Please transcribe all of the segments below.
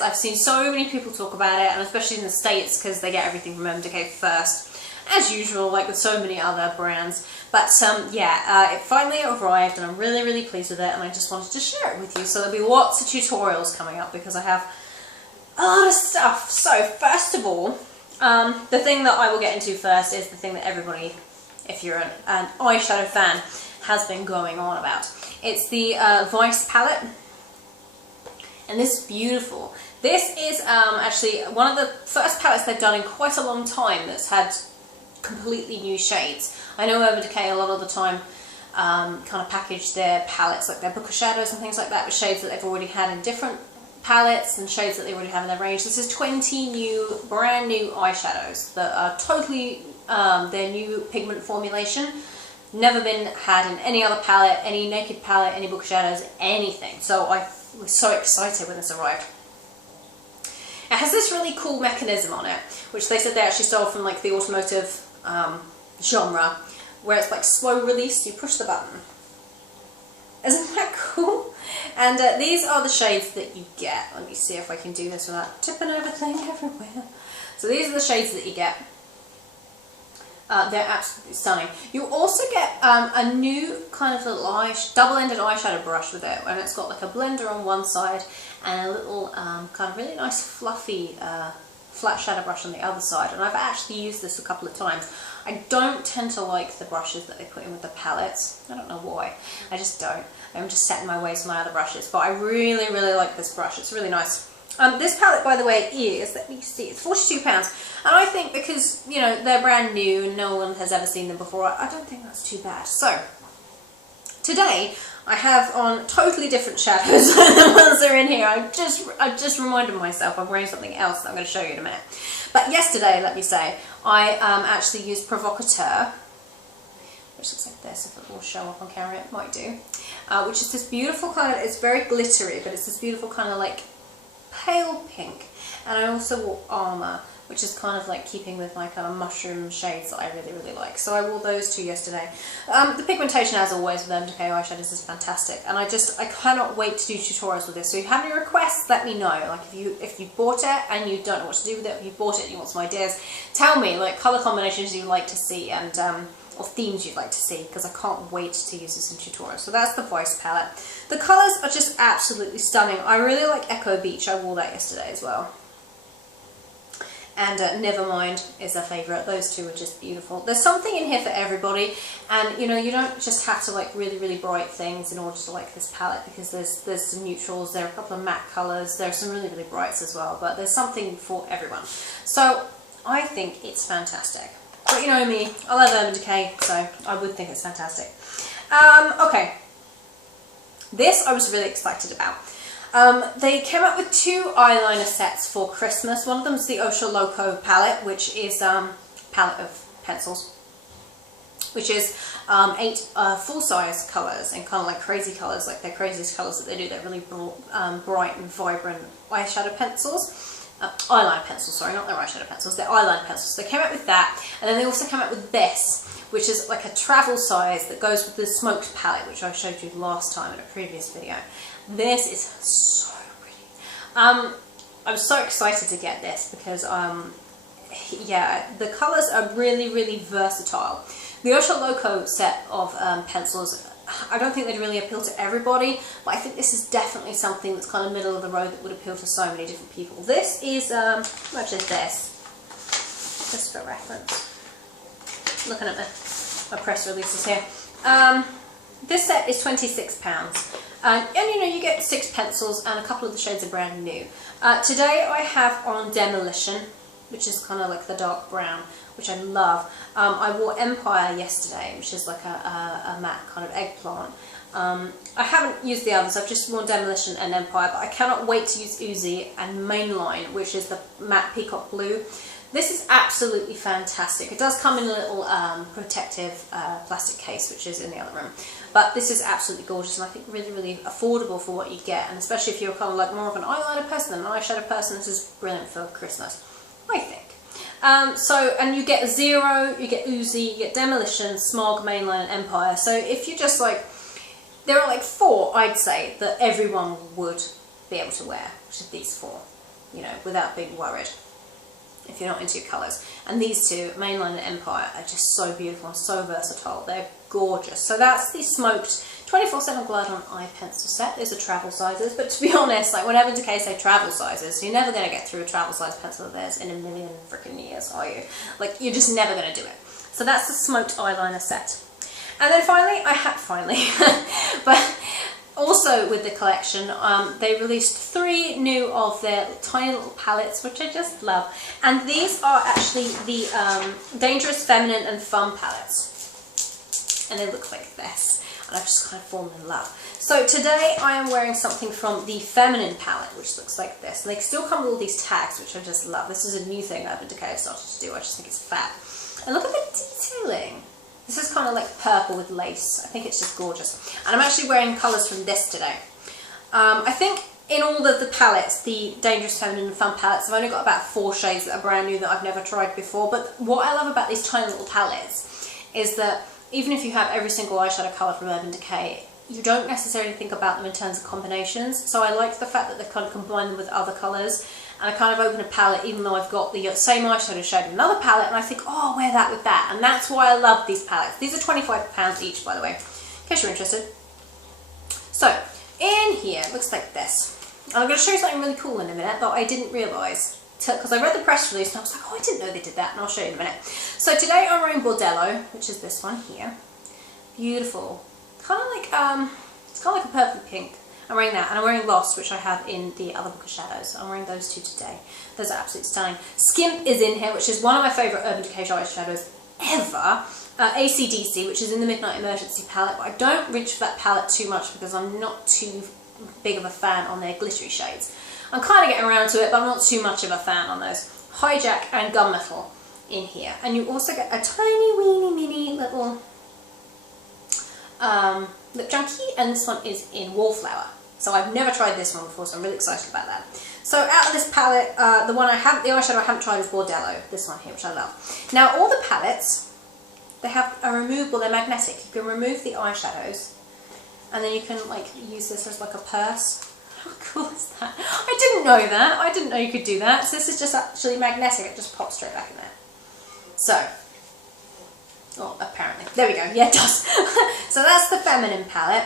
I've seen so many people talk about it, and especially in the States because they get everything from Decay first, as usual, like with so many other brands. But yeah, it finally arrived and I'm really, really pleased with it, and I just wanted to share it with you. So there'll be lots of tutorials coming up because I have a lot of stuff. So first of all, the thing that I will get into first is the thing that everybody, if you're an eyeshadow fan, has been going on about. It's the Vice palette, and this is beautiful. This is actually one of the first palettes they've done in quite a long time that's had completely new shades. I know over Decay a lot of the time kind of package their palettes, like their Book of Shadows and things like that, with shades that they've already had in different palettes and shades that they already have in their range. This is 20 brand new eyeshadows that are totally their new pigment formulation. Never been had in any other palette, any Naked palette, any Book of Shadows, anything. So I was so excited when this arrived. It has this really cool mechanism on it, which they said they actually stole from like the automotive genre, where it's like slow release, you push the button. Isn't that cool? And these are the shades that you get. Let me see if I can do this without tipping everything everywhere. So these are the shades that you get. They're absolutely stunning. You also get a new kind of little double-ended eyeshadow brush with it, and it's got like a blender on one side and a little kind of really nice fluffy flat shadow brush on the other side. And I've actually used this a couple of times. I don't tend to like the brushes that they put in with the palettes. I don't know why. I just don't. I'm just set in my ways with my other brushes. But I really, really like this brush. It's really nice. This palette, by the way, is, let me see, it's £42. And I think because, you know, they're brand new and no one has ever seen them before, I don't think that's too bad. So, today, I have on totally different shadows than the ones that are in here. I just reminded myself I'm wearing something else that I'm going to show you in a minute. But yesterday, let me say, I actually used Provocateur, which looks like this. If it will show up on camera, it might do. Which is this beautiful kind of, it's very glittery, but it's this beautiful kind of like pale pink. And I also wore Armour, which is kind of like keeping with my kind of mushroom shades that I really, really like. So I wore those two yesterday. The pigmentation, as always, with Decay eyeshadows is fantastic. And I cannot wait to do tutorials with this. So if you have any requests, let me know. Like if you bought it and you don't know what to do with it, if you bought it and you want some ideas, tell me, like colour combinations you'd like to see, and or themes you'd like to see, because I can't wait to use this in tutorials. So that's the Vice palette. The colours are just absolutely stunning. I really like Echo Beach. I wore that yesterday as well. And Nevermind is a favourite. Those two are just beautiful. There's something in here for everybody, and you know, you don't just have to like really, really bright things in order to like this palette, because there's some neutrals, there are a couple of matte colours, there are some really, really brights as well, but there's something for everyone. So I think it's fantastic. But you know me, I love Decay, so I would think it's fantastic. Okay, this I was really excited about. They came up with 2 eyeliner sets for Christmas. One of them is the Osha Loco palette, which is palette of pencils, which is 8 full-size colours, and kind of like crazy colours, like their craziest colours that they do. They're really bright and vibrant eyeshadow pencils. Eyeliner pencils, sorry, not their eyeshadow pencils, they're eyeliner pencils. They came out with that, and then they also came out with this, which is like a travel size that goes with the smoked palette, which I showed you last time in a previous video. This is so pretty. I'm so excited to get this because, yeah, the colours are really, really versatile. The Osha Loco set of pencils, I don't think they'd really appeal to everybody, but I think this is definitely something that's kind of middle of the road that would appeal to so many different people. This is, actually this, just for reference. Looking at my press releases here. This set is £26. And you know, you get 6 pencils and a couple of the shades are brand new. Today I have on Demolition, which is kind of like the dark brown, which I love. I wore Empire yesterday, which is like a matte kind of eggplant. I haven't used the others, I've just worn Demolition and Empire, but I cannot wait to use Uzi and Mainline, which is the matte peacock blue. This is absolutely fantastic. It does come in a little protective plastic case, which is in the other room. But this is absolutely gorgeous, and I think really, really affordable for what you get. And especially if you're kind of like more of an eyeliner person than an eyeshadow person, this is brilliant for Christmas, I think. And you get Zero, you get Uzi, you get Demolition, Smog, Mainline, and Empire. So if you just like, there are like 4, I'd say, that everyone would be able to wear, which is these 4. you know, without being worried if you're not into your colours. And these two, Mainline and Empire, are just so beautiful and so versatile. They're gorgeous. So that's the smoked 24/7 Glide On Eye Pencil set. These are travel sizes, but to be honest, like whenever Decay say travel sizes, you're never going to get through a travel size pencil of theirs in a million freaking years, are you? Like, you're just never going to do it. So that's the smoked eyeliner set. And then finally, but also with the collection, they released 3 new of their tiny little palettes, which I just love. And these are actually the Dangerous, Feminine and Fun palettes. And they look like this. And I've just kind of fallen in love. So today I am wearing something from the Feminine palette, which looks like this. And they still come with all these tags, which I just love. This is a new thing Urban Decay have started to do. I just think it's fab. And look at the detailing. This is kind of like purple with lace. I think it's just gorgeous. And I'm actually wearing colours from this today. I think in all of the palettes, the Dangerous, Feminine and Fun palettes, I've only got about 4 shades that are brand new that I've never tried before. But what I love about these tiny little palettes is that even if you have every single eyeshadow colour from Urban Decay, you don't necessarily think about them in terms of combinations. So I like the fact that they've kind of combined them with other colours. And I kind of open a palette even though I've got the same eyeshadow shade in another palette, and I think, oh, I'll wear that with that. And that's why I love these palettes. These are £25 each, by the way, in case you're interested. So, in here, it looks like this. And I'm going to show you something really cool in a minute that I didn't realise. Because I read the press release and I was like, oh, I didn't know they did that, and I'll show you in a minute. So today I'm wearing Bordello, which is this one here. Beautiful. Kind of like, it's kind of like a purple pink. I'm wearing that, and I'm wearing Lost, which I have in the other book of shadows. I'm wearing those 2 today. Those are absolutely stunning. Skimp is in here, which is one of my favourite Urban Decay eyeshadows ever. AC/DC, which is in the Midnight Emergency palette, but I don't reach for that palette too much because I'm not too big of a fan on their glittery shades. I'm kind of getting around to it, but I'm not too much of a fan on those. Hijack and Gunmetal in here. And you also get a tiny weeny mini little lip junkie, and this one is in Wallflower. So I've never tried this one before, so I'm really excited about that. So out of this palette, the eyeshadow I haven't tried is Bordello, this one here, which I love. Now all the palettes, they have a removable, they're magnetic. You can remove the eyeshadows, and then you can like use this as like a purse. How cool is that? I didn't know that. I didn't know you could do that. So this is just actually magnetic. It just pops straight back in there. So, oh, apparently. There we go. Yeah, it does. So that's the Feminine palette.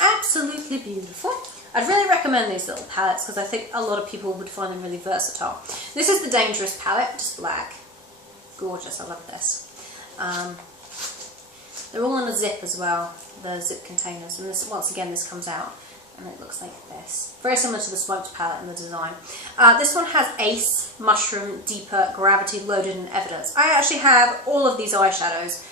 Absolutely beautiful. I'd really recommend these little palettes because I think a lot of people would find them really versatile. This is the Dangerous palette, just black. Gorgeous. I love this. They're all in a zip as well, the zip containers. And this, once again, this comes out. And it looks like this. Very similar to the Smoked palette in the design. This one has Ace, Mushroom, Deeper, Gravity, Loaded and Evidence. I actually have all of these eyeshadows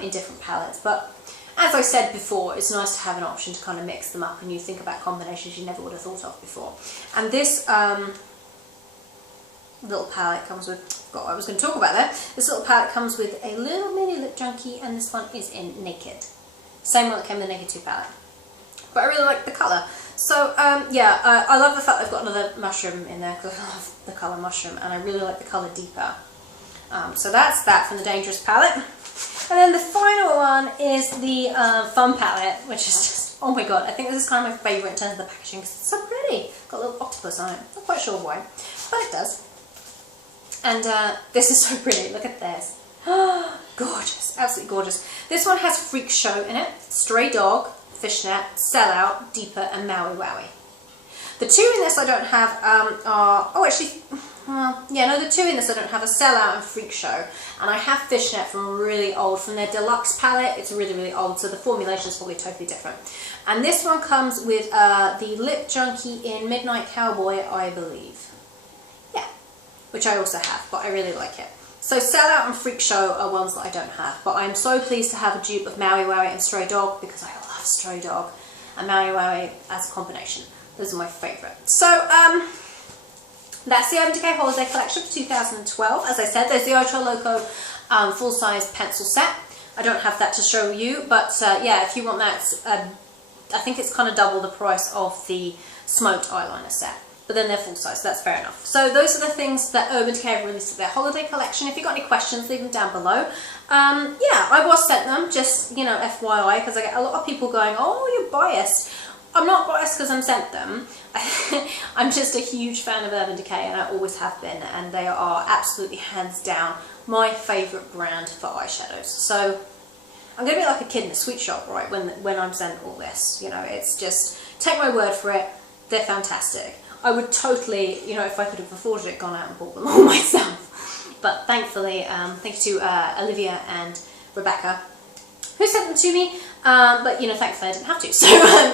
in different palettes, but as I said before, it's nice to have an option to kind of mix them up and you think about combinations you never would have thought of before. And this little palette comes with, forgot what I was going to talk about there. This little palette comes with a little mini lip junkie, and this one is in Naked. Same one that came in the Naked 2 palette. But I really like the colour. So, yeah, I love the fact I've got another mushroom in there because I love the colour mushroom, and I really like the colour Deeper. So that's that from the Dangerous palette. And then the final one is the Fun palette, which is just, oh my god, I think this is kind of my favourite in terms of the packaging because it's so pretty. Got a little octopus on it. Not quite sure why, but it does. And this is so pretty. Look at this. Gorgeous. Absolutely gorgeous. This one has Freak Show in it, Stray Dog, Fishnet, Sellout, Deeper and Maui Wowie. The 2 in this I don't have are, oh actually, well, yeah, no, the 2 in this I don't have are Sellout and Freak Show. And I have Fishnet from really old, from their deluxe palette. It's really, really old, so the formulation is probably totally different. And this one comes with the Lip Junkie in Midnight Cowboy, I believe. Yeah, which I also have, but I really like it. So Sellout and Freak Show are ones that I don't have, but I'm so pleased to have a dupe of Maui Wowie and Stray Dog because I love Stray Dog and Maui Wowie as a combination. Those are my favourite. So, that's the Urban Decay Holiday Collection for 2012. As I said, there's the Ultra Loco full-size pencil set. I don't have that to show you, but yeah, if you want that, I think it's kind of double the price of the Smoked eyeliner set. But then they're full-size, so that's fair enough. So those are the things that Urban Decay have released at their holiday collection. If you've got any questions, leave them down below. Yeah, I was sent them, just, you know, FYI, because I get a lot of people going, oh, you're biased. I'm not biased because I'm sent them. I'm just a huge fan of Urban Decay, and I always have been, and they are absolutely hands down my favourite brand for eyeshadows. So I'm going to be like a kid in a sweet shop, right, when I'm sent all this. You know, it's just, take my word for it, they're fantastic. I would totally, you know, if I could have afforded it, gone out and bought them all myself. But thankfully, thanks to Olivia and Rebecca, who sent them to me, but, you know, thankfully I didn't have to. So,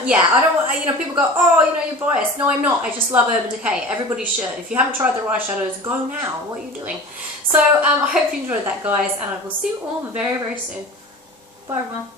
yeah, I don't want, you know, people go, oh, you know, you're biased. No, I'm not. I just love Urban Decay. Everybody should. If you haven't tried their eyeshadows, go now. What are you doing? So, I hope you enjoyed that, guys, and I will see you all very, very soon. Bye, everyone.